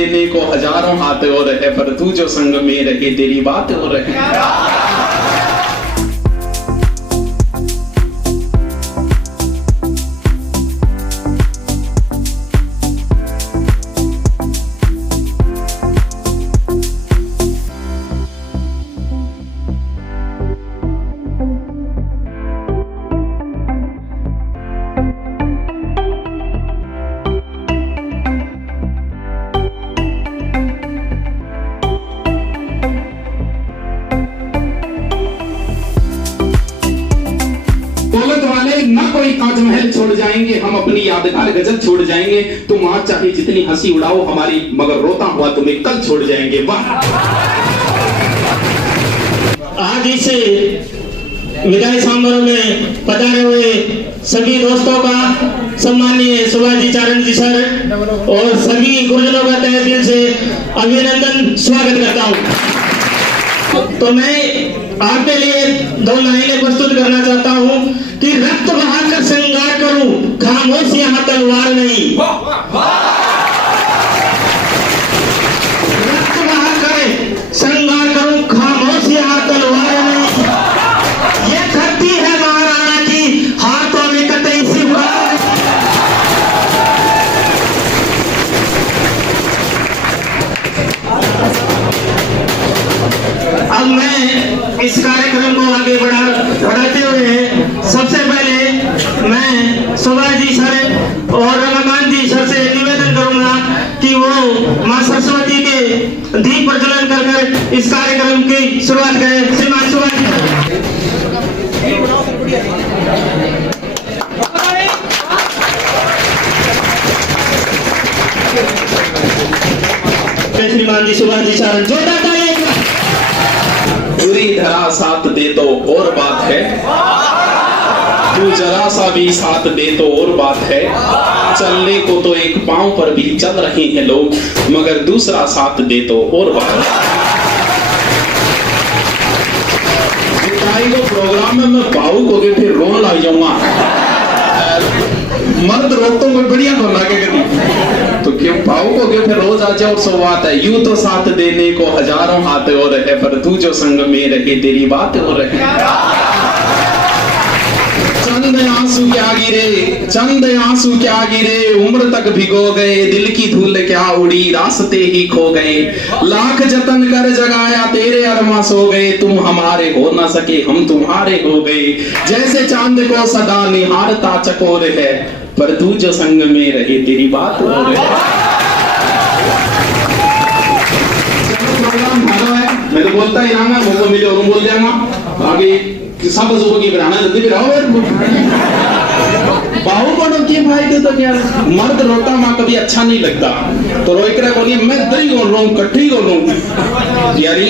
देने को हजारों हाथ और है, पर तू जो संग में रहे तेरी बात और है। दौलत वाले न कोई ताजमहल छोड़ जाएंगे, हम अपनी यादगार गजल छोड़ जाएंगे। तुम आज चाहे जितनी हंसी उड़ाओ हमारी, मगर रोता हुआ तुम्हें कल छोड़ जाएंगे। वाह। आज इस विदाई समारोह में पधारे हुए सभी दोस्तों का सम्माननीय सुभाष जी चारण जी सर और सभी गुरुजनों का तहे दिल से अभिनंदन स्वागत करता हूँ। तो मैं आपके लिए दो लाइनें प्रस्तुत करना चाहता हूँ कि रक्त बहाकर श्रृंगार करूं, खामोश यहाँ तलवार नहीं। रक्त बहाकर श्रृंगार करूं, खामोश यहाँ तलवार नहीं। ये धरती है महाराणा की, हाथों में कतई सिवार। अब मैं इस कार्यक्रम को आगे बढ़ाते हुए सबसे पहले मैं सुभाष जी सर और रमाकांत जी सर से निवेदन करूंगा कि वो मां सरस्वती के दीप प्रज्वलन कर इस कार्यक्रम की शुरुआत करें। श्रीमान सुभाष श्रीमान जी सुभाष जी सर जोरदार पूरी धरा साथ दे तो और बात है, तू जरा सा भी साथ दे तो और बात है। चलने को तो एक पांव पर भी चल रहे हैं लोग, मगर दूसरा साथ दे तो और बात है। को प्रोग्राम में मैं भावुक हो गया, फिर रोने लग जाऊंगा। मर्द रोक तो कोई बढ़िया तो लगे कभी, तो क्यों भावुक हो गया फिर रोज आ जाओ। सो बात है, यूं तो साथ देने को हजारों हाथ और है, पर तू जो संग में रहे तेरी बात और है। चंद आंसू क्या गिरे, चंद आंसू क्या गिरे, उम्र तक भिगो गए, दिल की धूल क्या उड़ी, रास्ते ही खो गए। लाख जतन कर जगाया तेरे अरमा सो गए, तुम हमारे हो न सके हम तुम्हारे हो गए। जैसे चांद को सदा निहारता चकोर है, पर तू जो संग में रहे तेरी बात हो रही है। मैं तो बोलता ही रहूंगा, वो मिले और बोल जाऊंगा आगे सब की बनाना जल्दी भी रहो। बाहू को के फायदे तो क्या, मर्द रोता माँ कभी अच्छा नहीं लगता, तो रोकरा बोलिए मैं दही बोल रहा हूँ, कट्ठी बोल रहा हूँ यारी।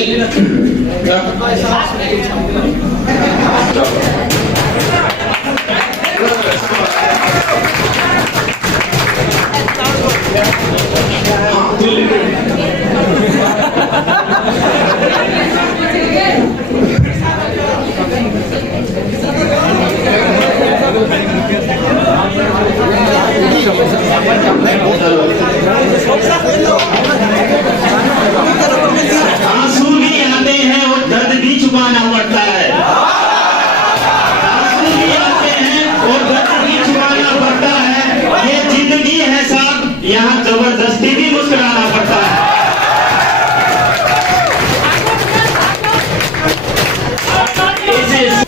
आंसू भी आते हैं और दर्द भी छुपाना पड़ता है। आंसू भी आते हैं और दर्द भी छुपाना पड़ता है। ये जिंदगी है साहब, यहाँ जबरदस्ती भी मुस्कुराना पड़ता है।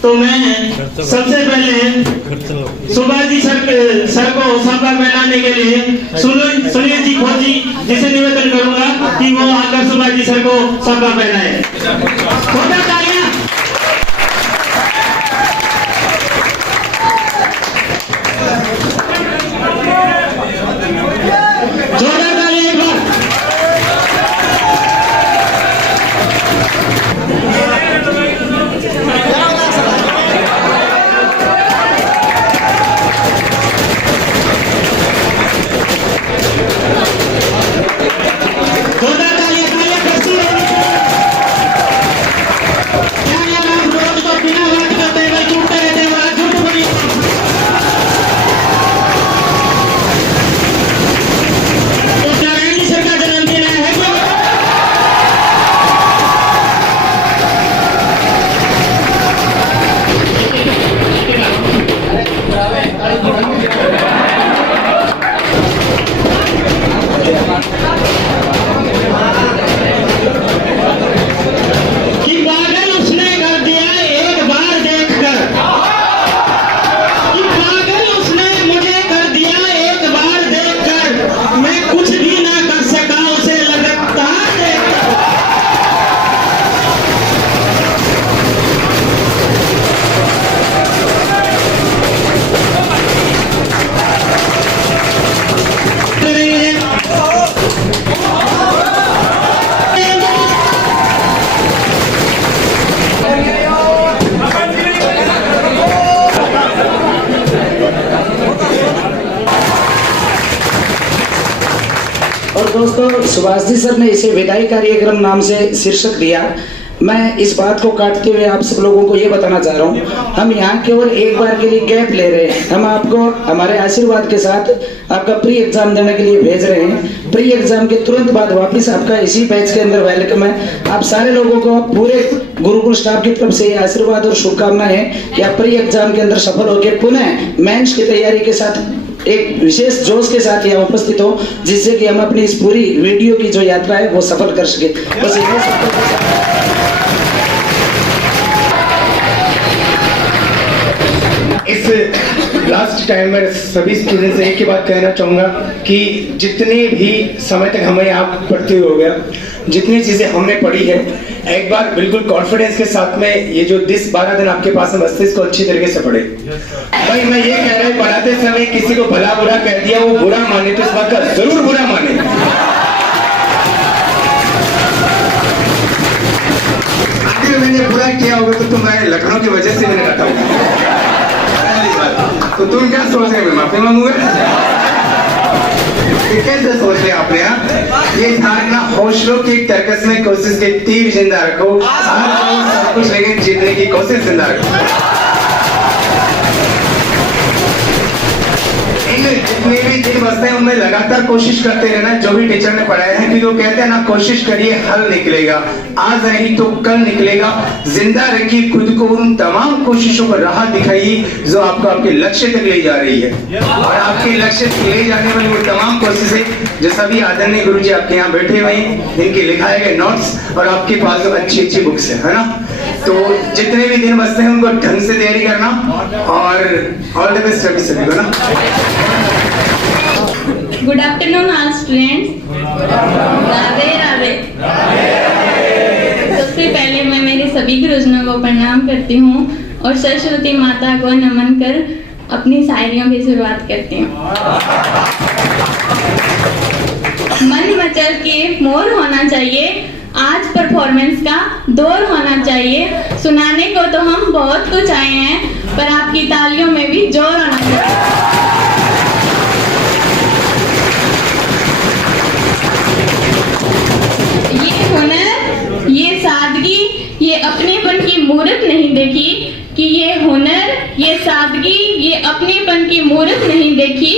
तो मैं सबसे पहले सुभाष जी सर को साफा पहनाने के लिए सुनील जी खोजी जिसे निवेदन करूंगा कि वो आकर सुभाष जी सर को साफा पहनाए। और दोस्तों, सुभाष जी सर ने इसे विदाई कार्यक्रम नाम से शीर्षक दिया। मैं इस बात को काटते हुए आप सब लोगों को ये बताना चाह रहा हूँ, हम यहाँ केवल एक बार के लिए गैप ले रहे हैं। हम आपको हमारे आशीर्वाद के साथ आपका प्री एग्जाम देने के लिए भेज रहे हैं। प्री एग्जाम के तुरंत बाद वापस आपका इसी बैच के अंदर वेलकम है। आप सारे लोगों को पूरे गुरुकुल स्टाफ की तरफ से आशीर्वाद और शुभकामनाएं हैं कि आप प्री एग्जाम के अंदर सफल होकर पुनः मेंस की तैयारी के साथ एक विशेष जोश के साथ यहाँ उपस्थित हो, जिससे कि हम अपनी इस पूरी वीडियो की जो यात्रा है वो सफल कर सके। बस इस लास्ट टाइम में सभी स्टूडेंट्स से एक ही बात कहना चाहूँगा कि जितने भी समय तक हमें यहाँ पढ़ते हो गया, जितनी चीज़ें हमने पढ़ी है, एक बार बिल्कुल कॉन्फिडेंस के साथ में ये जो 10-12 दिन आपके पास है, मस्तिष्क को अच्छी तरीके से पढ़े। भाई मैं ये कह रहा हूँ, पढ़ाते समय किसी को भला बुरा कह दिया, वो बुरा माने तो इस बात का जरूर बुरा माने। अगर मैंने बुरा किया होगा तो मैं लखनऊ की वजह से मैंने रखा होगा, तो तुम क्या सोच रहे हैं, मैं माफी मांगूंगा? कैसे सोच रहे आपने? ये धारणा हौसलों की टर्कस में कोशिश के तीर जिंदा रखो, सब कुछ लेकिन जीतने की कोशिश जिंदा रखो। जितने भी दिन बचते हैं उनमें लगातार कोशिश करते रहना, जो भी टीचर ने पढ़ाया है, क्योंकि वो कहते हैं ना, कोशिश करिए हल निकलेगा, आज नहीं तो कल निकलेगा। जिंदा रखिए खुद को, उन तमाम कोशिशों पर राह दिखाइए जो आपको आपके लक्ष्य तक ले जा रही है। और आपके लक्ष्य तक ले जाने वाली वो तमाम कोशिशें जो सभी आदरणीय गुरुजी आपके यहाँ बैठे हुए हैं, इनके लिखाए गए नोट्स और आपके पास जो अच्छी अच्छी बुक्स है ना, तो जितने भी दिन बचते हैं उनको ढंग से तैयारी करना और ऑल द बेस्ट अभी सभी को ना। Good afternoon all students. Radhe Radhe. सबसे पहले मैं मेरे सभी गुरुजनों को प्रणाम करती हूँ और सरस्वती माता को नमन कर अपनी शायरियों की शुरुआत करती हूँ। मन मचल के मोर होना चाहिए, आज परफॉर्मेंस का दौर होना चाहिए। सुनाने को तो हम बहुत कुछ आए हैं, पर आपकी तालियों में भी जोर होना चाहिए। ये हुनर, ये सादगी, ये अपनेपन की मूरत नहीं देखी कि ये हुनर, ये सादगी, ये अपनेपन की मूरत नहीं देखी।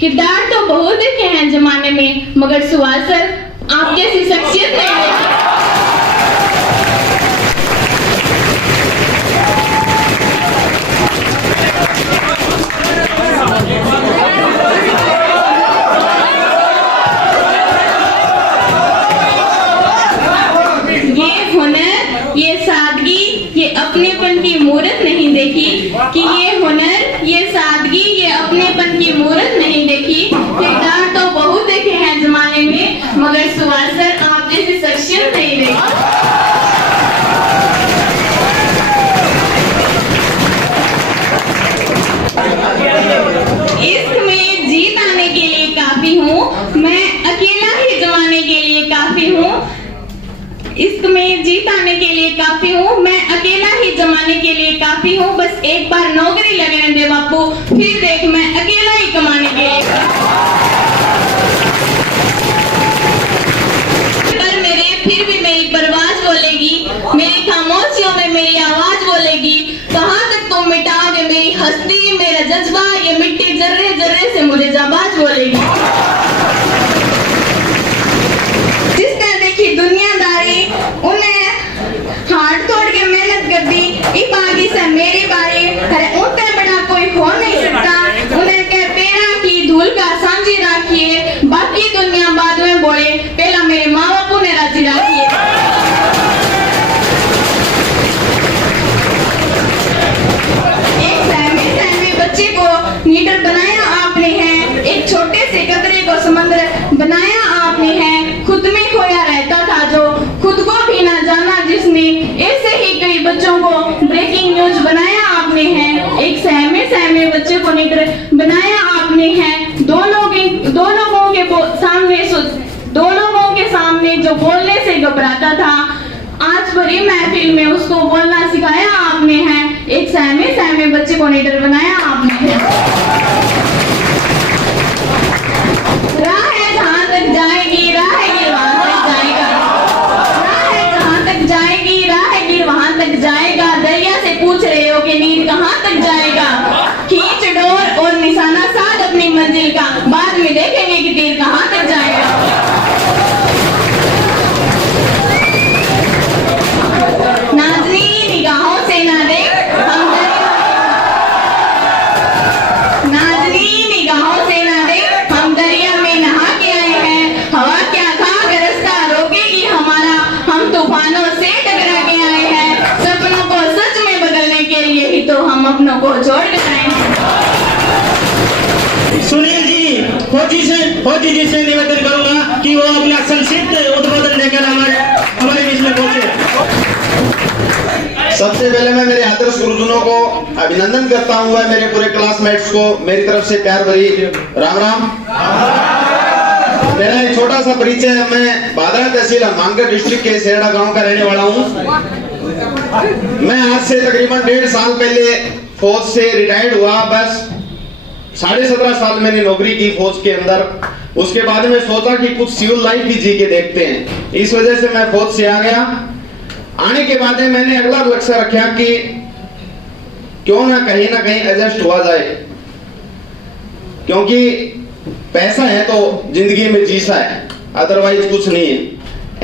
किरदार तो बहुत देखे हैं जमाने में, मगर सुभाष सर आप जैसी शख्सियत नहीं देखी। ये हुनर, ये सादगी, ये अपनेपन की मूरत नहीं देखी कि ये हुनर, ये सादगी, ये अपनेपन की मूरत नहीं देखी। किरदार तो बहुत देखे हैं जमाने में, मगर सुभाष सर आप जैसी शख्सियत नहीं देखी। इश्क में जीत आने के लिए काफी हूँ, मैं अकेला ही जमाने के लिए काफी हूँ। इश्क में जीत आने के लिए काफी हूँ, मैं अकेला ही जमाने के लिए काफी हूँ। बस एक बार नौकरी लगने दे बापू, फिर देख मैं अकेला ही कमाने के लिए। पर मेरे फिर भी मेरी परवाज़ बोलेगी, मेरी खामोशियों में मेरी आवाज बोलेगी। कहाँ तक तुम मिटाओगे मेरी हस्ती, मेरा जज्बा, ये मिट्टी जर्रे जर्रे से मुझे जाबाज बोलेगी। जिसने देखी दुनियादारी, उन्हें हाथ तोड़ के मेहनत कर दी, इस बागी से मेरी बारी। अरे उनसे बड़ा कोई हो नहीं सकता, उन्हें के पेड़ा की धूल का सांझी राखिए, बाकी दुनिया बाद में बोले, पहला मेरे माँ बापू ने राजी राखिए। एक सहमे सहमे बच्चे को लीडर बनाया आपने है, एक छोटे से कतरे को समंदर बनाया आपने है। खुद में खोया रहता था जो, खुद को भी ना जाना जिसने, ऐसे ही कई बच्चों को ब्रेकिंग न्यूज बनाया आपने है। एक सहमे सहमे बच्चे को लीडर बनाया आपने है। दो लोगों के सामने जो बोलने से घबराता था, आज भरी महफिल में उसको बोलना सिखाया आपने है। एक सहमे सहमे बच्चे को लीडर बनाया आपने है। राह है जहां तक जाए तीर का, बाद में देखेंगे कि तीर कहाँ तक जाएगा। नाज़नी निगाहों से ना देख हम दरिया, नाज़नी निगाहों से ना देख हम दरिया में नहा के आए हैं। हवा क्या था अगर रास्ता रोकेगी हमारा, हम तूफानों से टकरा के आए हैं। सपनों को सच में बदलने के लिए ही तो हम अपनों को छोड़ कर आए हैं। सुनील जी फौजी जी से निवेदन करूंगा कि वो अपना संक्षिप्त उद्बोधन देकर हमारे बीच में पहुंचे। सबसे पहले मैं मेरे आदर्श गुरुजनों को अभिनंदन करता हूँ, वह मेरे पूरे क्लासमेट्स को मेरी तरफ से प्यार भरी राम राम। मेरा एक छोटा सा परिचय है, मैं भादरा तहसील हनुमानगढ़ डिस्ट्रिक्ट के सेड़ा गांव का रहने वाला हूँ। मैं आज से तकरीबन 1.5 साल पहले फौज से रिटायर्ड हुआ। बस 17.5 साल मैंने नौकरी की फौज के अंदर। उसके बाद में सोचा कि कुछ सिविल लाइफ भी जी के देखते हैं, इस वजह से मैं फौज से आ गया। आने के बाद में मैंने अगला लक्ष्य रखा कि क्यों ना कहीं एडजस्ट हुआ जाए, क्योंकि पैसा है तो जिंदगी में जीसा है, अदरवाइज कुछ नहीं है।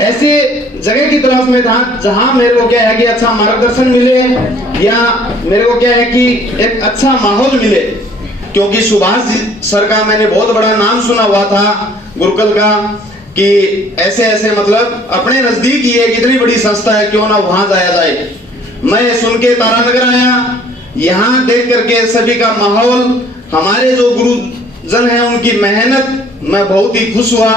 ऐसे जगह की तलाश में था जहां मेरे को क्या है कि अच्छा मार्गदर्शन मिले, या मेरे को क्या है कि एक अच्छा माहौल मिले। क्योंकि सुभाष जी सर का मैंने बहुत बड़ा नाम सुना हुआ था गुरुकुल का, कि ऐसे ऐसे मतलब अपने नजदीक ही एक इतनी बड़ी संस्था है, क्यों ना वहां जाया जाए। मैं सुन के तारानगर आया, यहाँ देख करके सभी का माहौल, हमारे जो गुरुजन हैं उनकी मेहनत, मैं बहुत ही खुश हुआ।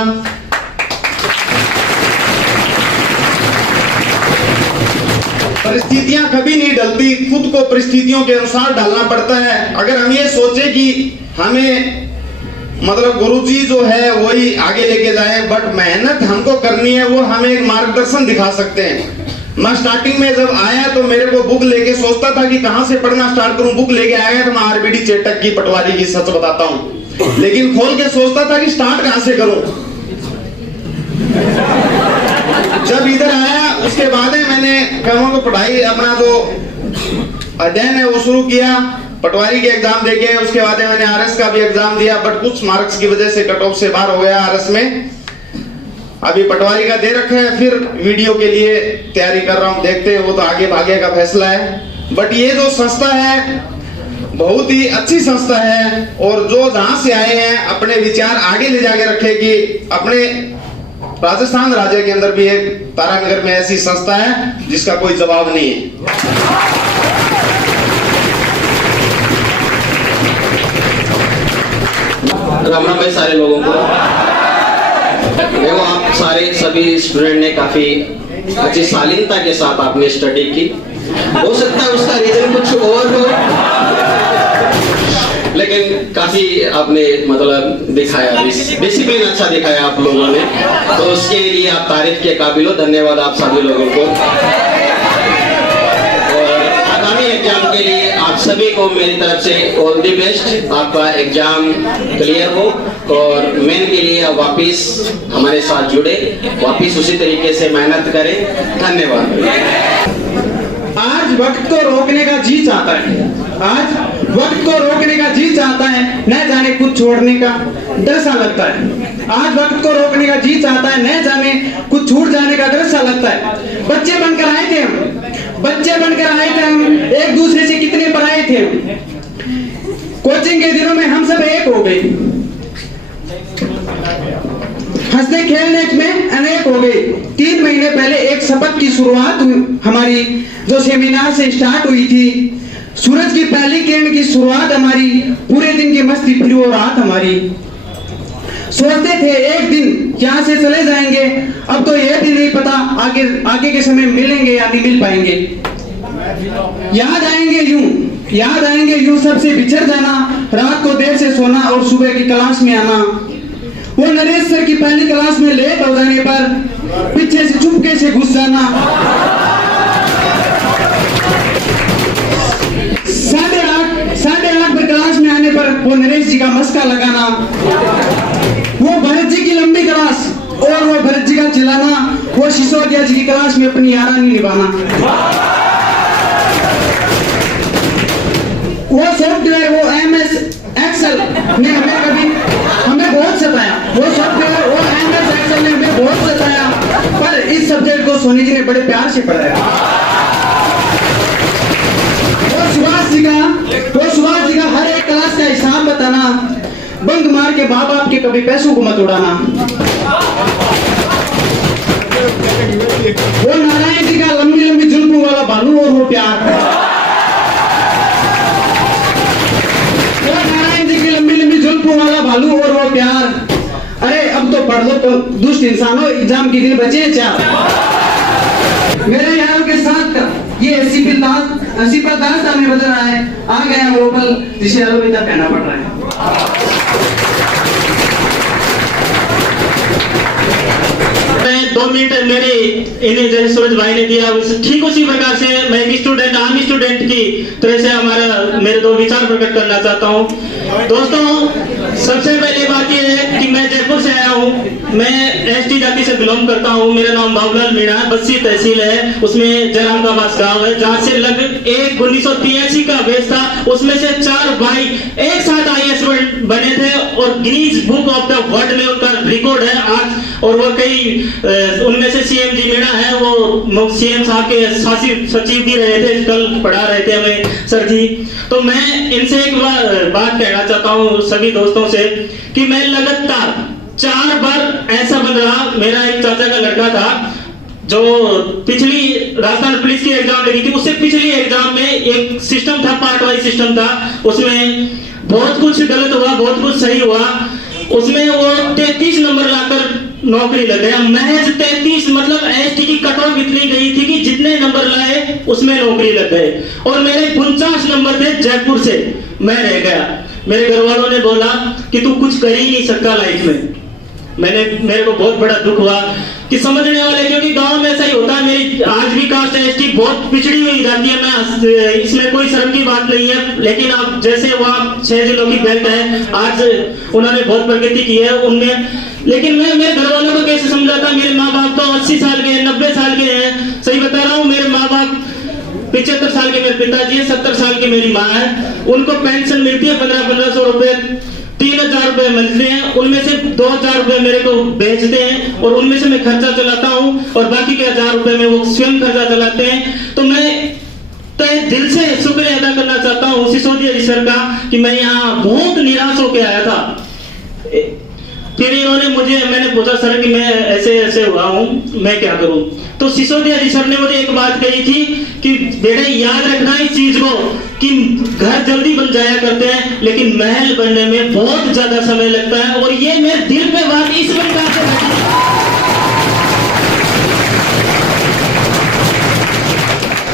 परिस्थितियां कभी नहीं ढलती, खुद को परिस्थितियों के अनुसार ढलना पड़ता है। अगर हम ये सोचे कि हमें मतलब गुरुजी जो है वही आगे लेके जाए, बट मेहनत हमको करनी है, वो हमें एक मार्गदर्शन दिखा सकते हैं। मैं स्टार्टिंग में जब आया तो मेरे को बुक लेके सोचता था कि कहां से पढ़ना स्टार्ट करूं। बुक लेके आया तो मैं आरबीडी चेटक की पटवारी की सच बताता हूं, लेकिन खोल के सोचता था कि स्टार्ट कहां से करूं। जब इधर आया उसके बाद मैंने कर्मों को पढ़ाई, अपना जो अध्ययन है वो शुरू किया। पटवारी के एग्जाम देके उसके बाद मैंने आरएस का भी एग्जाम दिया, बट कुछ मार्क्स की वजह से कट ऑफ से बाहर हो गया आरएस में। अभी पटवारी का दे रखा है, फिर वीडियो के लिए तैयारी कर रहा हूं, देखते हैं वो तो आगे भागे का फैसला है। बट ये जो संस्था है बहुत ही अच्छी संस्था है, और जो जहां से आए हैं अपने विचार आगे ले जाके रखेगी। अपने राजस्थान राज्य के अंदर भी एक तारानगर में ऐसी संस्था है जिसका कोई जवाब नहीं है। राम राम भाई सारे लोगों को। देखो आप सारे सभी स्टूडेंट ने काफी अच्छी शालीनता के साथ आपने स्टडी की। हो सकता है उसका रीजन कुछ और हो, लेकिन काफी आपने मतलब दिखाया, डिसिप्लिन अच्छा दिखाया आप लोगों ने, तो उसके लिए आप तारीफ के काबिल हो। धन्यवाद आप सभी लोगों को। और आगामी एग्जाम के लिए आप सभी को मेरी तरफ से ऑल द बेस्ट। आपका एग्जाम क्लियर हो, और मेन के लिए वापिस हमारे साथ जुड़े, वापिस उसी तरीके से मेहनत करें। धन्यवाद। आज वक्त को रोकने का जी चाहता है, आज वक्त को रोकने का जी चाहता है, न जाने कुछ छोड़ने का डर सा लगता है। आज वक्त को रोकने का जी चाहता है, न जाने कुछ छूट जाने का डर सा लगता है। बच्चे बनकर आए थे हम, बच्चे बनकर आए थे हम, एक दूसरे से कितने पढ़ाए थे हम। कोचिंग के दिनों में हम सब एक हो गए, हंसने खेलने में अनेक हो गए। 3 महीने पहले एक शपथ की शुरुआत हमारी जो सेमिनार से स्टार्ट हुई थी, सूरज की पहली किरण की शुरुआत हमारी, पूरे दिन की मस्ती फिर वो रात हमारी। सोचते थे एक दिन यहाँ से चले जाएंगे, अब तो यह भी नहीं पता आगे के समय मिलेंगे या नहीं मिल पाएंगे। याद आएंगे यूं सबसे बिछड़ जाना, रात को देर से सोना और सुबह की क्लास में आना। वो नरेश सर की पहली क्लास में लेट हो जाने पर पीछे से चुपके से घुस जाना। 8:30 पर क्लास में आने पर वो नरेश जी का मस्का लगाना, वो भरत जी की लंबी क्लास और वो भरत जी का चिल्लाना, वो सिसोदिया जी की क्लास में अपनी यारानी निभाना। वो सॉफ्टवेयर, वो MS एक्सेल ने हमें कभी सोनी जी ने बड़े प्यार से पढ़ाया। और सुभाष जी का हर एक क्लास का हिसाब बताना, बंक मार के बाप बाप के कभी पैसों को मत उड़ाना। वो नारायण जी का लंबी लंबी जुल्फों वाला भालू और वो प्यार। वो नारायण जी की लंबी लंबी जुल्फों वाला भालू और वो प्यार। अरे अब तो पढ़ लो तो दुष्ट इंसानों, एग्जाम के दिन बचे हैं चार। मेरे यहाँ के साथ ये ऐसी पर दास हमें बदल रहा है, आ गया वो पल जिसे अलविदा कहना पड़ रहा है। 2 मिनट मेरे इन्हें जैसे सूरज भाई ने दिया ठीक उसी प्रकार से मैं एक स्टूडेंट आम स्टूडेंट की तरह से मेरे 2 विचार प्रकट करना चाहता हूँ। दोस्तों, सबसे पहले बात यह है कि मैं जयपुर से आया हूँ। मैं एसटी जाति से बिलोंग करता हूँ। मेरा नाम बाबूलाल मीणा है। बस्सी तहसील है, उसमें जयराम का बास गाँव है, जहाँ से लगभग 1983 का बेस था। उसमें से 4 भाई एक साथ IAS बने थे और Guinness book of the world में उनका रिकॉर्ड है आज। और वो कई उनमें से CM जी मीणा है, वो CM साहब के सचिव भी रहे थे, कल पढ़ा रहे थे हमें सर जी। तो मैं इनसे एक बात कहना चाहता हूँ सभी दोस्तों से कि मैं लगातार 4 बार ऐसा बन रहा। मेरा एक चाचा का लड़का था जो पिछली राजस्थान पुलिस की एग्जाम लगी थी, उससे पिछली एग्जाम में एक सिस्टम था, पार्ट वाइज सिस्टम था। उसमें बहुत कुछ गलत हुआ, बहुत कुछ सही हुआ। उसमें वो 33 नंबर लाकर नौकरी लग गया। महज 33, मतलब एसटी की कट ऑफ इतनी गई थी कि जितने नंबर लाए उसमें नौकरी लग गए। और मेरे 49 नंबर थे जयपुर से, मैं रह गया। मेरे घर वालों ने बोला कि तू कुछ कर ही नहीं सकता लाइफ में। मेरे को बहुत बड़ा दुख हुआ कि समझने वाले, क्योंकि गांव में ऐसा ही होता है। मेरी आज भी कास्ट एसटी बहुत पिछड़ी हुई जाती है। मैं इसमें कोई शर्म की बात नहीं है, लेकिन अब जैसे वहाँ 6 जिलों की बेल्ट है, आज उन्होंने बहुत प्रगति की है उनमें। लेकिन मैं मेरे घर वालों को कैसे समझाता? मेरे माँ बाप तो 80 साल के 90 साल के हैं, सही बता रहा हूँ। मेरे माँ बाप 75 साल के मेरे पिताजी है, 70 साल की मेरी माँ है। उनको पेंशन मिलती है 1500 रुपए, 3000 रुपए मिलते हैं। उनमें से 2000 रुपए मेरे को भेजते हैं और उनमें से मैं खर्चा चलाता हूँ और बाकी के 1000 रुपए में वो स्वयं खर्चा चलाते हैं। तो मैं तहे दिल से शुक्रिया अदा करना चाहता हूँ सिसोदिया जी सर का कि मैं यहाँ बहुत निराश होकर आया था। फिर इन्होंने मैंने पूछा सर कि मैं ऐसे हुआ हूँ, मैं क्या करूँ? तो सिसोदिया जी सर ने मुझे एक बात कही थी कि बेटे याद रखना इस चीज को कि घर जल्दी बन जाया करते हैं, लेकिन महल बनने में बहुत ज्यादा समय लगता है। और ये मेरे दिल पे बात इस प्रकार से बैठी,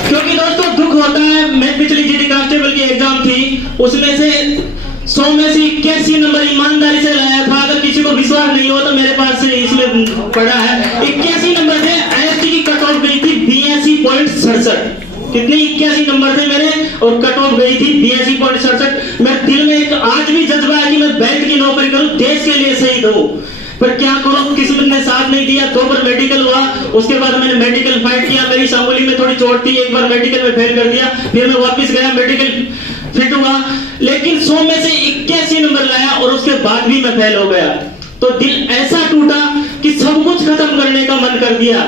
क्योंकि दोस्तों दुख होता है। मैं पिछली जीडी कांस्टेबल की एग्जाम थी, उसमें से 100 में से 81 नंबर ईमानदारी से लाया था। अगर किसी को विश्वास नहीं हो तो मेरे पास से इसमें पड़ा है, 81 नंबर थे। IST की कट ऑफ गई थी 82.67। कितने 81 नंबर थे मेरे और कट ऑफ गई थी 82.67। मेरे दिल में एक आज भी जज्बा है कि मैं बैंक की नौकरी करूं, देश के लिए शहीद हूं। पर क्या करूं, किस्मत ने साथ नहीं दिया। 2 बार मेडिकल हुआ, उसके बाद मैंने मेडिकल फाइट किया। मेरी सांगोली में थोड़ी चोट थी, एक बार मेडिकल में फेल कर दिया, फिर मैं वापस गया, मेडिकल फिट हुआ, लेकिन 100 में से 81 नंबर लाया और उसके बाद भी मैं फेल हो गया। तो दिल ऐसा टूटा कि सब कुछ खत्म करने का मन कर दिया।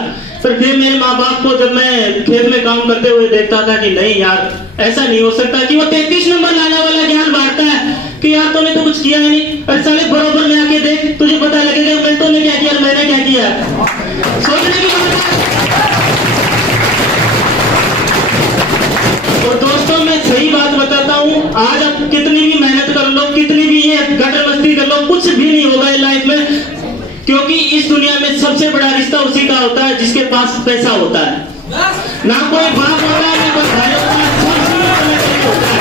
पर फिर मेरे माँ बाप को जब मैं खेत में काम करते हुए देखता था कि नहीं यार, ऐसा नहीं हो सकता कि वो 33 नंबर लाने वाला ज्ञान बांटता है कि यार तूने तो कुछ किया ही नहीं। अरे साले बराबर में आके देख, तुझे पता लगेगा मिनटों ने क्या किया, मैंने क्या किया। सोचने की बात है। और दोस्तों मैं सही बात बताता हूँ, आज आप कितनी भी मेहनत कर लो, कितनी भी ये गटर मस्ती कर लो, कुछ भी नहीं होगा इस लाइफ में। क्योंकि इस दुनिया में सबसे बड़ा रिश्ता उसी का होता है जिसके पास पैसा होता है। ना कोई बाप होता है, ना कोई भाई होता है, सब होता है।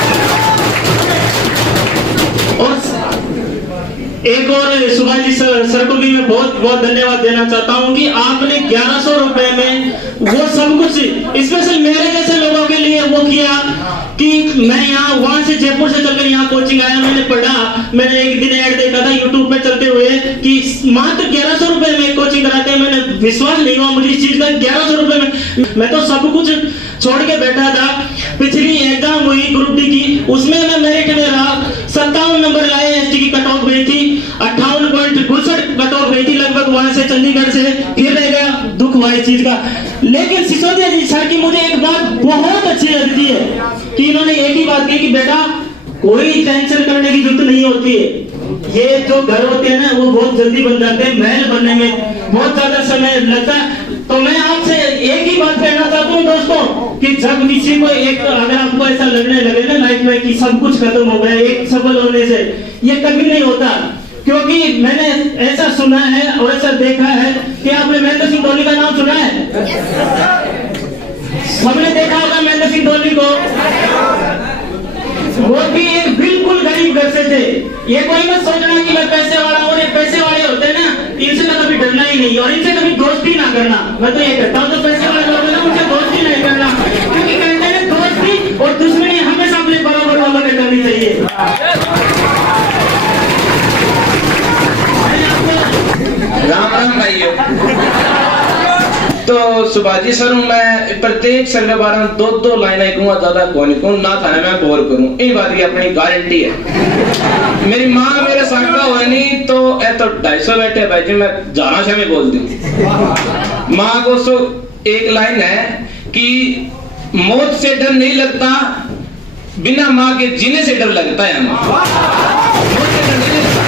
और एक और सुभाष जी सर को भी मैं बहुत बहुत धन्यवाद देना चाहता हूँ कि आपने 1100 रुपए में वो सब कुछ स्पेशल मेरे जैसे लोगों के लिए वो किया कि मैं यहाँ वहां से जयपुर से चलकर यहाँ कोचिंग आया। मैंने पढ़ा, मैंने एक दिन ऐड देखा था यूट्यूब पे चलते हुए कि मात्र 1100 रुपए में कोचिंग कराते हैं। मैंने विश्वास नहीं हुआ मुझे इस चीज का, 1100 रुपए में। मैं तो सब कुछ छोड़ के बैठा था। पिछली एग्जाम हुई ग्रुप डी की, उसमें मैं मेरिट में रहा, 57 नंबर लाए। एसटी की कट ऑफ गई थी 58.62 कट ऑफ गई थी लगभग, वहां से चंडीगढ़ से फिर रह गया। दुख हुआ इस चीज का। लेकिन सिसोदिया जी सर की मुझे एक बात बहुत अच्छी लगती है कि इन्होंने एक ही बात की कि बेटा कोई टेंशन करने की जरूरत नहीं होती है। ये जो घर होते हैं ना वो बहुत जल्दी बन जाते हैं, महल बनने में बहुत ज्यादा समय लगता है। तो मैं आपसे एक ही बात कहना चाहता हूँ दोस्तों कि जब किसी को एक अगर आपको ऐसा लगने लगे ना लाइफ में कि सब कुछ खत्म हो गया एक सफल होने से, ये कभी नहीं होता। क्योंकि मैंने ऐसा सुना है और ऐसा देखा है कि आपने महेंद्र सिंह धोनी का नाम सुना है? सबने देखा होगा महेंद्र सिंह धोनी को। वो भी एक बिल्कुल गरीब घर से थे। ये कोई मत सोचना कि मैं पैसे वाला हूँ, ये पैसे वाले होते हैं ना इनसे तो कभी डरना ही नहीं और इनसे कभी दोस्ती ना करना। मैं तो ये कहता हूँ तो पैसे वाले लोग हैं उनसे दोस्ती नहीं करना, क्योंकि कहते हैं दोस्ती और दुश्मनी हमेशा अपने बराबर वालों ने करनी चाहिए। राम राम भाइयों। तो सुभाजी सर मैं प्रत्येक सर के बारे में दो लाइनें कहूँगा, ज्यादा कौन कहूँ ना थाने में बोर करूँ, ये बात की अपनी गारंटी है। मेरी माँ मेरे संग का हुआ नहीं तो ए तो 250 बैठे भाई जी मैं जाना से मैं बोल दूँ। माँ को सो एक लाइन है कि मौत से डर नहीं लगता, बिना माँ के जीने से डर लगता है हमें। मौत से डर नहीं लगता।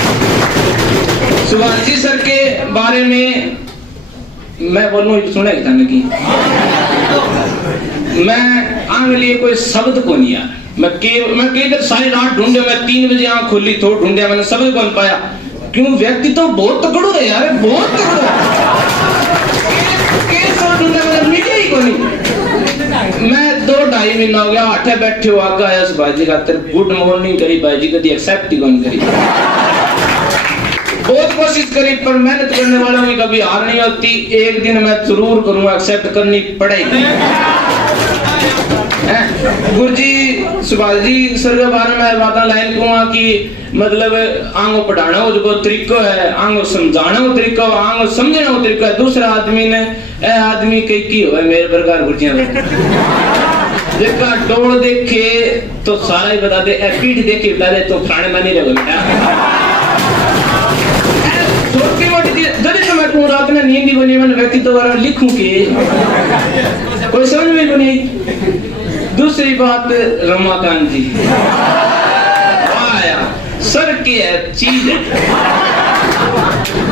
सुभाजी सर के बारे में मैं बोलूं सुना ही था कि मैं आंग लिए कोई शब्द को नहीं यार। मैं कई देर सारी रात ढूंढे, मैं 3 बजे आंख खोली तो ढूंढे, मैंने शब्द को नहीं पाया। क्यों व्यक्ति तो बहुत तगड़ो है यार, बहुत तगड़ो मीडिया ही को नहीं। मैं 2-2.5 महीना हो गया आठे बैठे हो आगा आया भाई जी खातिर गुड मॉर्निंग करी भाई जी कभी एक्सेप्ट ही कौन करी। बहुत कोशिश करी पर मेहनत करने वालों की कभी हार नहीं होती। एक दिन मैं जरूर करूंगा, एक्सेप्ट करनी पड़ेगी। गुरुजी सुभाष जी सर के बारे में बात लाइन कहूंगा कि मतलब आंगो पढ़ाना हो जो तरीका है, आंगो समझाना हो तरीका, आंगो समझना हो तरीका। दूसरा आदमी ने ए आदमी कई की हो मेरे प्रकार गुरुजियां देखा डोल देखे तो सारा ही बता दे, पीठ देखे बता दे तो फलाने में नहीं रहेगा। छोटी मोटी चीज जब मैं कहूँ रात में नींद ही बनी, मैंने व्यक्तित्व वाला लिखूं के कोई समझ में बनी। दूसरी बात रमाकांत जी आया सर की है चीज है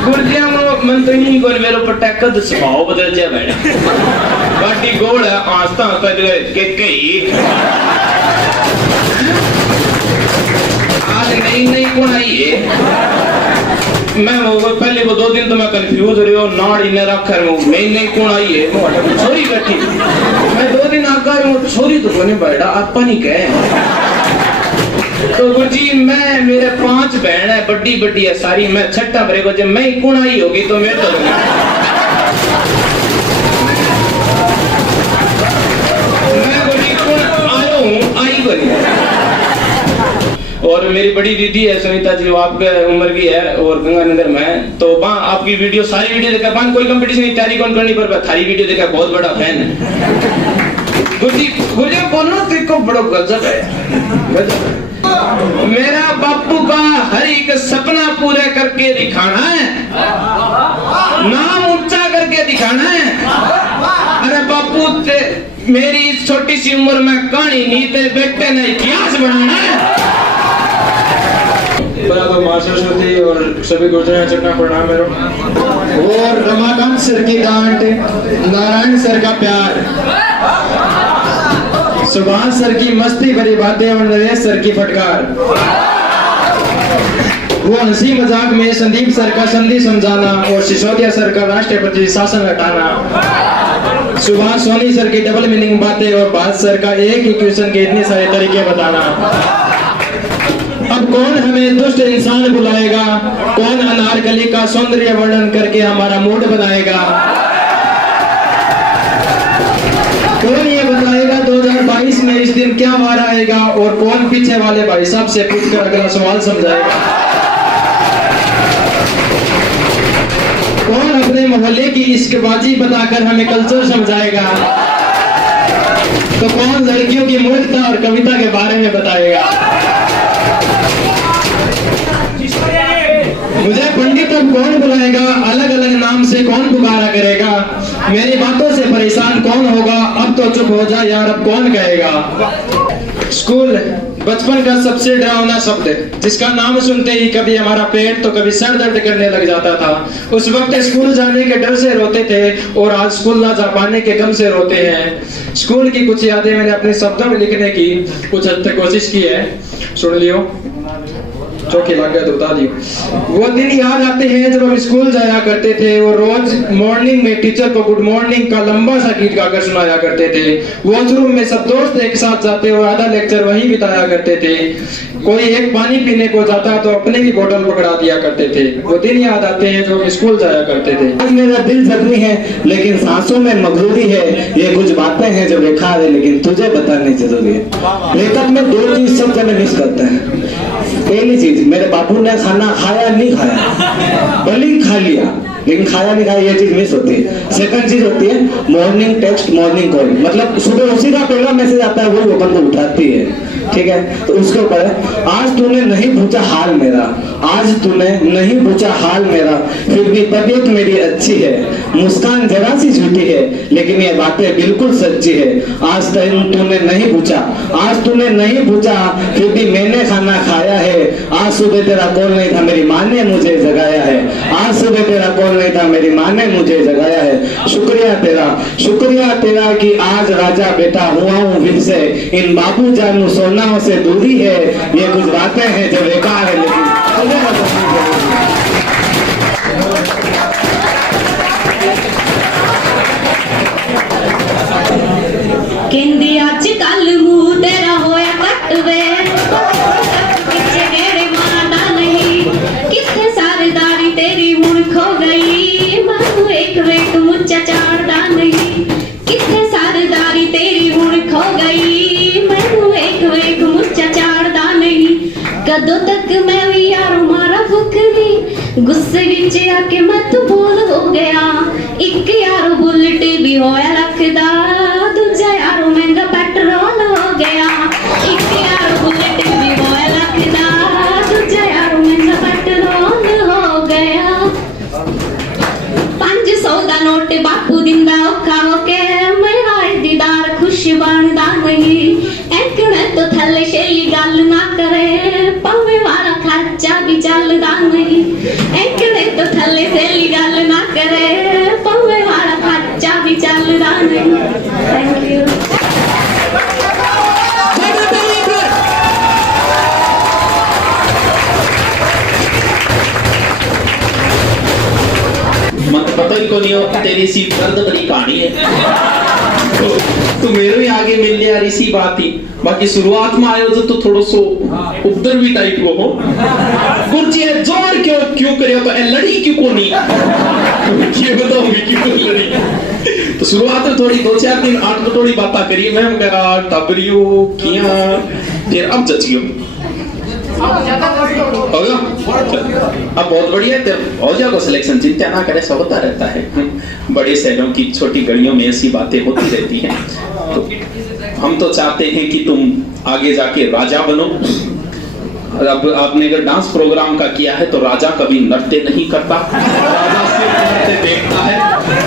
गुरजिया मंत्री को मेरे पट्टा कद स्वभाव बदल जाए बैठा बाटी गोल है आस्था के कई आज नहीं कौन आई है। मैं वो पहले वो 2 दिन तो मैं कंफ्यूज रही हूँ, नाड़ी ने रखा हूँ नहीं कौन आई है। छोरी बैठी मैं 2 दिन आगा हूँ, छोरी तो नहीं बैठा आपा नहीं कहे। तो गुरुजी मैं मेरे 5 बहन है, बड़ी है सारी, मैं छठा मेरे को जब मैं कौन आई होगी तो मेरे तो मैं गुरुजी कौन आया हूँ आई बनी। और मेरी बड़ी दीदी है सुनीता जी, वो आपके उम्र की है और गंगानगर में है। तो वहाँ आपकी वीडियो सारी वीडियो देखा, वहाँ कोई कंपटीशन की तैयारी कौन करनी पर थारी वीडियो देखा, बहुत बड़ा फैन है। गुरुजी बोलो देखो बड़ो गजब है। मेरा बापू का हर एक सपना पूरा करके दिखाना है, नाम ऊंचा करके दिखाना है। अरे बापू मेरी इस छोटी सी उम्र में कहानी नहीं थे बेटे ने इतिहास बनाना है। बराबर मां सरस्वती और सभी गुरुजनों चरणों प्रणाम मेरा। और रमाकांत सर की डांट, नारायण सर का प्यार, सुभाष सर की मस्ती भरी बातें और नरेश सर की फटकार, वो हंसी मजाक में संदीप सर का संधि समझाना और सिसोदिया सर का राष्ट्रपति शासन हटाना, सुभाष सोनी सर की डबल मीनिंग बातें और भारत सर का एक ही क्वेश्चन के इतने सारे तरीके बताना। अब कौन हमें दुष्ट इंसान बुलाएगा, कौन अनारकली का सौंदर्य वर्णन करके हमारा मूड बनाएगा, कौन ये बताएगा 2022 में इस दिन क्या वार आएगा और कौन पीछे वाले भाई साहब से पूछकर अगला सवाल समझाएगा, कौन अपने मोहल्ले की इश्कबाजी बताकर हमें कल्चर समझाएगा, तो कौन लड़कियों की मूर्खता और कविता के बारे में बताएगा। मुझे पंडित अब कौन बुलाएगा, अलग अलग नाम से कौन पुकारा करेगा, मेरी बातों से परेशान कौन होगा, अब तो चुप हो जा यार, अब कौन कहेगा। स्कूल बचपन का सबसे डरावना शब्द है, जिसका नाम सुनते ही कभी हमारा पेट तो कभी सर दर्द करने लग जाता था। उस वक्त स्कूल जाने के डर से रोते थे और आज स्कूल ना जा पाने के गम से रोते हैं। स्कूल की कुछ यादें मैंने अपने शब्दों में लिखने की कुछ हद तक कोशिश की है, सुन लियो, चौकी लग गए तो बता दी। वो दिन याद आते हैं जब हम स्कूल जाया करते थे और रोज मॉर्निंग में टीचर को गुड मॉर्निंग का लंबा सा गीत गाकर सुनाया करते थे। वॉशरूम में सब दोस्त एक साथ जाते और आधा लेक्चर वहीं बिताया करते थे। कोई एक पानी पीने को जाता तो अपने भी बोतल पकड़ा दिया करते थे। वो दिन याद आते हैं जो हम स्कूल जाया करते थे। आज मेरा दिल जख्मी है लेकिन सांसों में मगरूरी है, ये कुछ बातें हैं जो बेकार है लेकिन तुझे बतानी जरूरी है। ब्रेकअप में दो चीज सब जने मिस करते हैं। पहली चीज, मेरे बापू ने खाना खाया नहीं खाया, भले ही खा लिया लेकिन खाया नहीं खाया, ये चीज मिस होती है। सेकंड चीज होती है मॉर्निंग टेक्स्ट, मॉर्निंग कॉल, मतलब सुबह उसी का पहला मैसेज आता है, वो अपन को उठाती है, ठीक है। तो उसके ऊपर है, आज तूने नहीं पूछा हाल मेरा, आज तूने नहीं पूछा हाल मेरा, फिर भी तबीयत मेरी अच्छी है, मुस्कान जरा सी झूठी है लेकिन ये बातें बिल्कुल सच्ची है। आज तूने नहीं पूछा, आज तूने नहीं पूछा, फिर भी मैंने खाना खाया है। आज सुबह तेरा कॉल नहीं था, मेरी माँ ने मुझे जगाया है। आज सुबह तेरा कॉल नहीं था, मेरी माँ ने मुझे जगाया है। शुक्रिया तेरा कि आज राजा बेटा हुआ हूँ फिर से। इन बाबू जानू सोनाओं से दूरी है, ये कुछ बातें हैं जो बेकार है लेकिन कहंदी अज कल मुंह तेरा होया कट वे, पिछे गेड़े मारदा नहीं, किथे सारेदारी तेरी हुण खो गई, मैं एक वेट मुच्चा चाड़दा नहीं, किथे सारेदारी तेरी हुण खो गई, मैं एक वेट मुच्चा चाड़दा नहीं। कदों तक मैं भी यारो मारा फुकरी, गुस्से विच आके मैं तू बोल हो गया। एक यारो बुलेट भी होया रखदा, दूजा यारो महंगा पेट्रोल हो गया। एक यारो बुलेट भी होया रखदा, दूजा यारो महंगा पेट्रोल हो गया। 500 दा नोट बापू दिंदा औखा होके, मेरा दीदार खुश बनदा नहीं। एकड़े तो थले शेली गल ना करे, पावे वाला खर्चा भी चलदा नहीं। एकड़े तो थले शेली गल ना करे, पावे वाला खर्चा भी चलदा नहीं। Thank you. पता ही को नहीं हो, तेरी सी दर्द भरी कहानी है। तो मेरे भी आगे मिल लिया इसी बात ही। बाकी शुरुआत में आयो तो थोड़ो सो उपद्रव भी टाइप को हो। गुरुजी जोर क्यों करियो तो लड़ी क्यों को नहीं, ये बताऊंगी क्यों लड़ी। तो शुरुआत में थोड़ी 2-4 दिन 8 को थोड़ी बातें करी, मैं मेरा टबरियो किया, फिर अब जचियो होगा। अब बहुत बढ़िया हो जाएगा सिलेक्शन, चिंता ना करे, सब होता रहता है। बड़े शहरों की छोटी गलियों में ऐसी बातें होती रहती हैं। तो हम तो चाहते हैं कि तुम आगे जाके राजा बनो। अब आपने अगर डांस प्रोग्राम का किया है तो राजा कभी नृत्य नहीं करता, राजा सिर्फ नृत्य देखता है।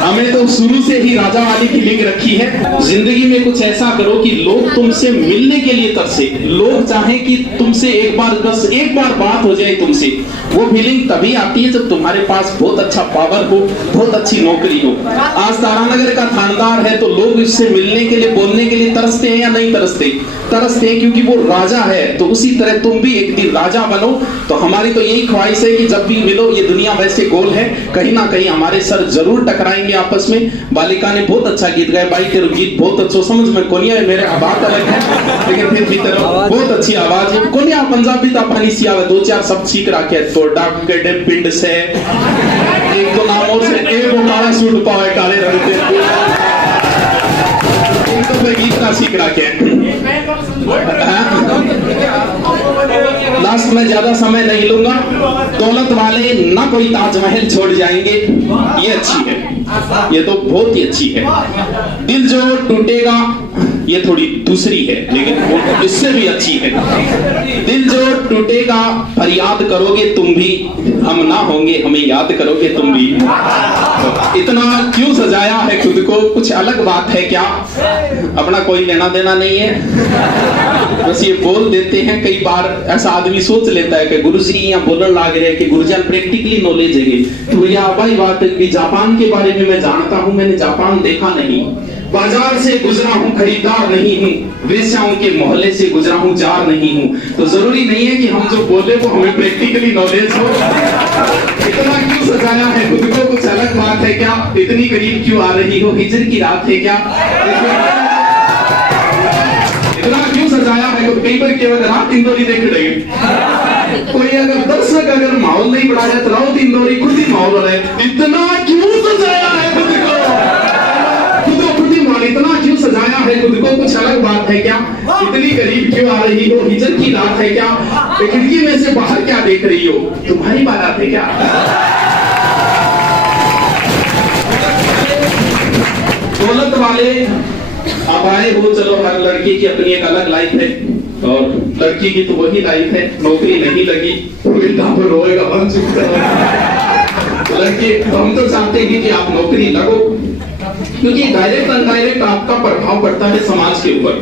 हमें तो शुरू से ही राजा वाली फीलिंग रखी है। जिंदगी में कुछ ऐसा करो कि लोग तुमसे मिलने के लिए तरसे, लोग चाहें कि तुमसे एक बार बात हो जाए तुमसे। वो फीलिंग तभी आती है जब तुम्हारे पास बहुत अच्छा पावर हो, बहुत अच्छी नौकरी हो। आज तारानगर का थानेदार है तो लोग उससे मिलने के लिए, बोलने के लिए तरसते हैं या नहीं तरसते? तरसते हैं, क्योंकि वो राजा है। तो उसी तरह तुम भी एक दिन राजा बनो। तो हमारी तो यही ख्वाहिश है कि जब भी मिलो, ये दुनिया वैसे गोल है, कहीं ना कहीं हमारे सर जरूर टकराएंगे आपस में। बालिका ने बहुत अच्छा गीत गाया, भाई तेरा गीत बहुत अच्छा, समझ में कोनिया है, मेरे आवाज अलग है लेकिन फिर भी तेरा बहुत अच्छी आवाज है। कोनिया पंजाबी तो पानी सी आवे, 2-4 शब्द सीख रखे तो डाकड़े पिंड से एक तो नाम और से एक वो काला सूट पावे काले रंग के, एक तो मैं गीत ना सीख रखे। लास्ट में ज्यादा समय नहीं लूंगा। दौलत वाले ना कोई ताजमहल छोड़ जाएंगे, ये अच्छी है, ये तो बहुत ही अच्छी है। दिल जो टूटेगा ये थोड़ी दूसरी है, लेकिन इससे भी अच्छी है। दिल जो टूटेगा फरियाद करोगे तुम भी, हम ना होंगे हमें याद करोगे तुम भी। इतना क्यों सजाया है खुद को, कुछ अलग बात है क्या? अपना कोई लेना देना नहीं है, बस ये बोल देते हैं। कई बार ऐसा आदमी सोच लेता है कि गुरु जी यहाँ बोलने लग रहे हैं कि गुरुजन प्रैक्टिकली नॉलेज है, तो भैया भाई बात है कि जापान के बारे में मैं जानता हूँ, मैंने जापान देखा नहीं, बाजार से गुजरा हूँ खरीदार नहीं हूँ, वेश्याओं के मोहल्ले से गुजरा हूँ जार नहीं हूँ। तो जरूरी नहीं है कि हम जो बोले वो हमें प्रैक्टिकली नॉलेज हो। इतना क्यों सजाया है खुद को, कुछ अलग बात है क्या? इतनी करीब क्यों आ रही हो, हिजर की रात है क्या? इतना क्यों सजाया है खुद? कई बार केवल रात इंदौरी देख रहे, कोई अगर दर्शक अगर माहौल नहीं बढ़ाया तो राउत इंदौरी खुद ही माहौल है। इतना क्यों सजाया है खुद को, इतना क्यों सजाया है खुद को, कुछ अलग बात है क्या? इतनी करीब क्यों आ रही हो, हिजर की रात है क्या? खिड़की में से बाहर क्या देख रही हो, तुम्हारी बारात है क्या? दौलत वाले अब आए हो, चलो हर लड़के की अपनी एक अलग लाइफ है और लड़की की तो वही लाइफ है, नौकरी नहीं लगी तो रोएगा मन लड़के। हम तो चाहते हैं कि आप नौकरी लगो, क्योंकि डायरेक्ट अनडायरेक्ट आपका प्रभाव पड़ता है समाज के ऊपर।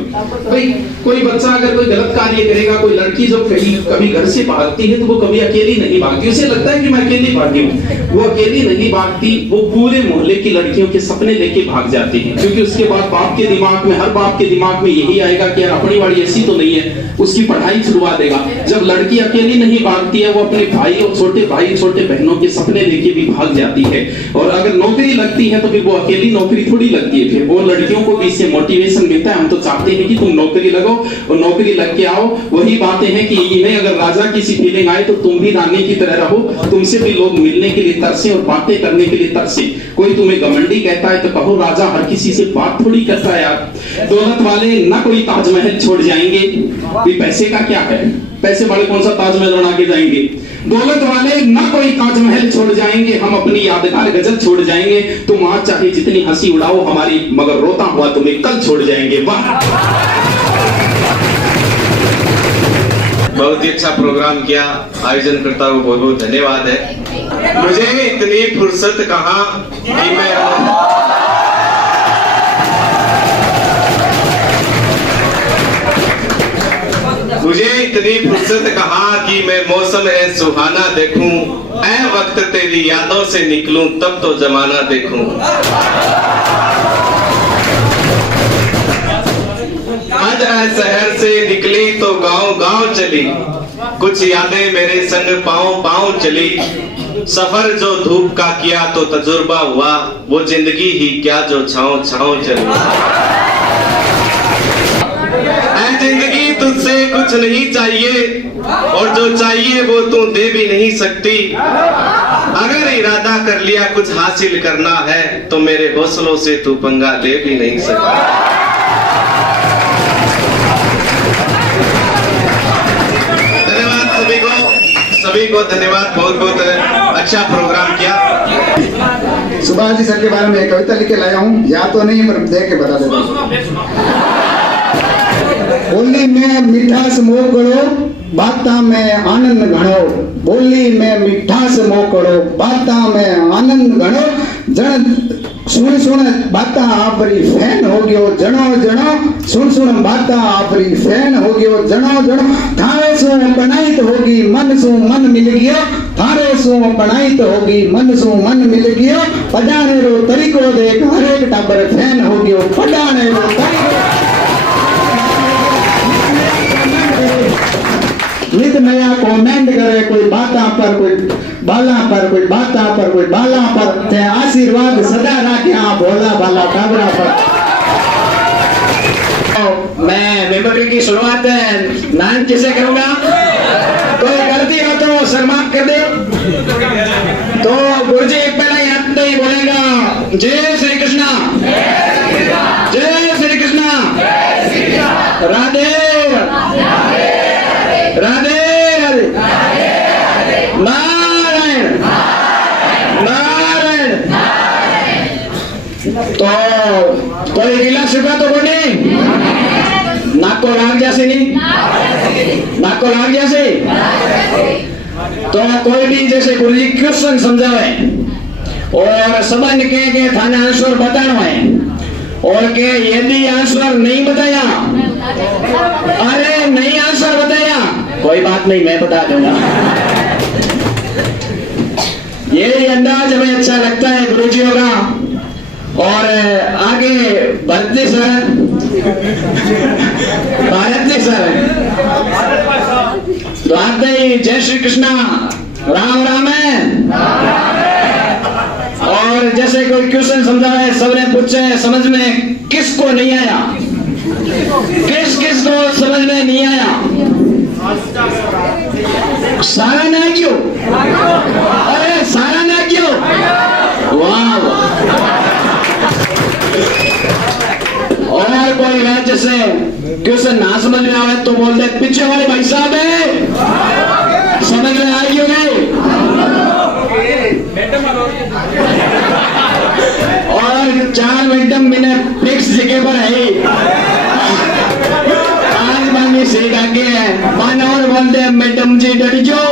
भाई कोई बच्चा अगर कोई गलत कार्य करेगा, कोई लड़की जब कभी घर से भागती है तो वो कभी अकेली नहीं भागती, उसे लगता है कि मैं अकेली भागी हूँ, वो अकेली नहीं भागती, वो पूरे मोहल्ले की लड़कियों के सपने लेके भाग जाती है। क्योंकि उसके बाद बाप के दिमाग में, हर बाप के दिमाग में यही आएगा कि यार अपनी वाड़ी ऐसी तो नहीं है, उसकी पढ़ाई छुड़वा देगा। जब लड़की अकेली नहीं भागती है, वो अपने भाई और छोटे भाई छोटे बहनों के सपने लेके भी भाग जाती है। और अगर नौकरी लगती है तो फिर वो अकेली नौकरी थोड़ी लगती है, फिर वो लड़कियों को भी इससे मोटिवेशन मिलता है। हम तो चाहते हैं कि तुम नौकरी लगो और नौकरी लग के आओ। वही बातें हैं कि इन्हें अगर राजा की सी फीलिंग आए तो तुम भी रानी की तरह रहो, तुमसे भी लोग मिलने के लिए तरसे और बातें करने के लिए तरसे। कोई तुम्हें घमंडी कहता है तो कहो राजा हर किसी से बात थोड़ी करता है यार। दौलत वाले ना कोई ताजमहल छोड़ जाएंगे, पैसे का क्या है, पैसे वाले कौन सा ताजमहल बना के जाएंगे। दौलत वाले ना कोई ताजमहल छोड़ जाएंगे, हम अपनी यादगार गजल छोड़ जाएंगे। तुम आज चाहे जितनी हंसी उड़ाओ हमारी, मगर रोता हुआ तुम्हें कल छोड़ जाएंगे। वाह, बहुत ही अच्छा प्रोग्राम किया, आयोजन करता हूँ, बहुत बहुत धन्यवाद है। मुझे इतनी फुर्सत कहाँ कि मुझे इतनी फुर्सत कहाँ कि मैं मौसम ए सुहाना देखूं, ऐ वक्त तेरी यादों से निकलूं तब तो जमाना देखूं। आज शहर से निकली तो गांव गांव चली, कुछ यादें मेरे संग पांव पांव चली। सफर जो धूप का किया तो तजुर्बा हुआ, वो जिंदगी ही क्या जो छांव छांव चली। जिंदगी तुझसे कुछ नहीं चाहिए और जो चाहिए वो तू दे भी नहीं सकती। अगर इरादा कर लिया कुछ हासिल करना है तो मेरे हौसलों से तू पंगा ले भी नहीं सकती। धन्यवाद सभी को धन्यवाद, बहुत बहुत अच्छा प्रोग्राम किया। सुभाष जी सर के बारे में एक कविता लिख के लाया हूँ, याद तो नहीं पर देख के बता देता हूँ। बोली में मिठास मोकड़ो, बाता में आनंद घणो। बोली में मिठास मोकड़ो, बाता में आनंद घणो। जन सुन सुन बाता आपरी फैन हो गयो, जनो जनो सुन सुन बाता आपरी फैन हो गयो, जनो जनो। थारे सु बनाई तो होगी मन सु मन मिल गयो, थारे सु बनाई तो होगी मन सु मन मिल गयो। पढ़ाने रो तरीको देख हर एक टाबर फैन हो गयो, पढ़ाने रो तरीको। नित नया कमेंट करे, कोई बाता पर कोई बाला पर, कोई बाता पर कोई बाला पर। ते आशीर्वाद सदा राखे आप भोला भाला टाबरा पर। मैं मेमोरी की शुरुआत नाम किसे करूंगा, कोई गलती हो तो शर्मात कर दे। तो गुरुजी पहले याद नहीं बोलेगा, जय श्री कृष्णा, जय श्री कृष्णा, राधे राधे नारायण नारायण। तो कोई गिला शिका तो बोले नाक को लाग जैसे नहीं, नाक को लाग जैसे तो कोई भी जैसे गुरु जी क्वेश्चन समझावे और सबन के थाने आंसर बताना है और के यदि आंसर नहीं बताया, अरे नहीं आंसर बताया, कोई बात नहीं मैं बता दूंगा। ये अंदाज हमें अच्छा लगता है गुरुजियों का। और आगे भारती सर, भारती सर द्वारदई जय श्री कृष्णा, राम राम है। और जैसे कोई क्वेश्चन समझाए, सबने पूछे, समझ में किसको नहीं आया, किस को समझ में नहीं आया, सारा ना क्यों, अरे सारा ना क्यों, वाह। और कोई है जैसे क्वेश्चन ना समझ में आवे तो बोल दे पीछे वाले भाई साहब है, समझ में आई होगी। और 4 मैडम मैंने फिक्स जगह पर है, आज मानी से आगे है, मान और बोलते हैं मैडम जी डर जो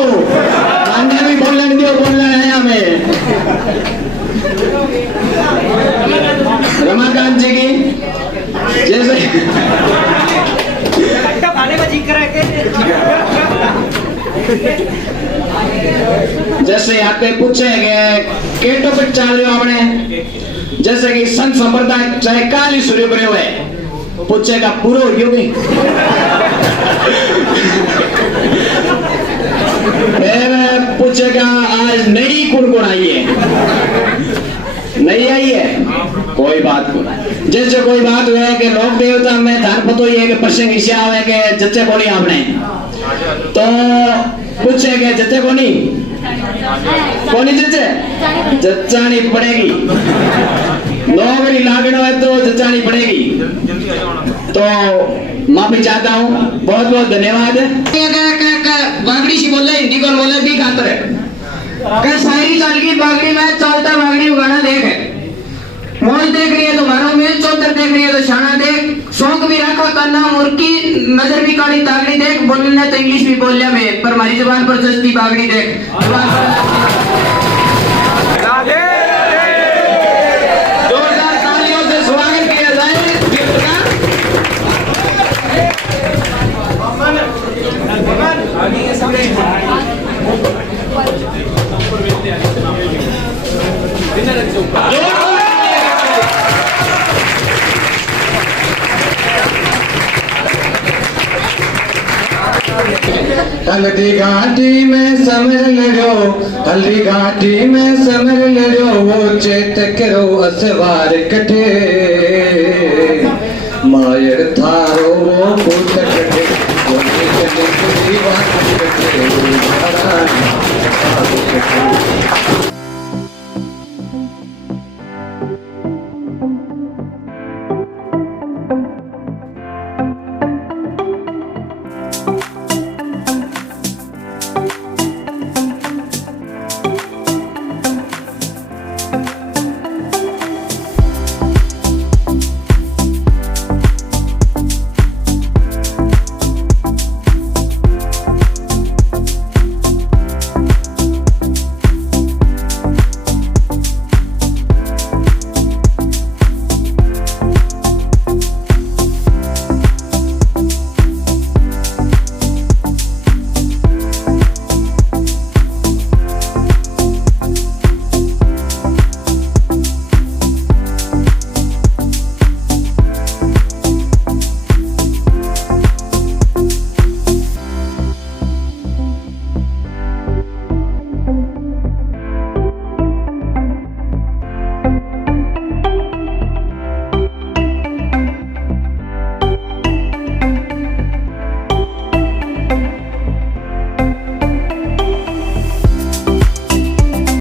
आने भी बोलने दो, बोलना है हमें। रमाकांत जी की जैसे जैसे आपके पूछे के टॉपिक चल रहे हो आपने, जैसे कि संत संप्रदाय चाहे काली सूर्य करे हुए पूछेगा पूरा योगी, फिर पूछेगा आज नई कौन आई है, नहीं आई है, कोई बात नहीं। जैसे कोई बात हुआ है कि लोक देवता में धार पतो ही है कि प्रसंग ईशा हुआ है कि जच्चे कोनी आपने, तो पूछे कि जच्चे कोनी जच्चे जच्चानी पड़ेगी, नौकरी लागण है तो जच्चानी पड़ेगी। तो माफी चाहता हूँ, बहुत बहुत धन्यवाद। बागड़ी सी बोले, हिंदी कौन बोले भी खातर है शायरी चल गई बागड़ी में, चलता बागड़ी उगाना देख है, मौज देख रही है तो मारो में, चौधर देख रही है तो शाना देख, शौक भी रखो करना मुर्की, नजर भी काली तागड़ी देख, बोलना तो इंग्लिश भी बोल लिया मैं, पर हमारी जुबान पर जस्ती बागड़ी देख। जोरदार तालियों से स्वागत किया जाए। हल्दी घाटी में समर लड़ो, हल्दी घाटी में समर लड़ो, वो चेत करो असवार कटे, मायर थारो वो पुत कटे, वो निकले पूरी बात कटे।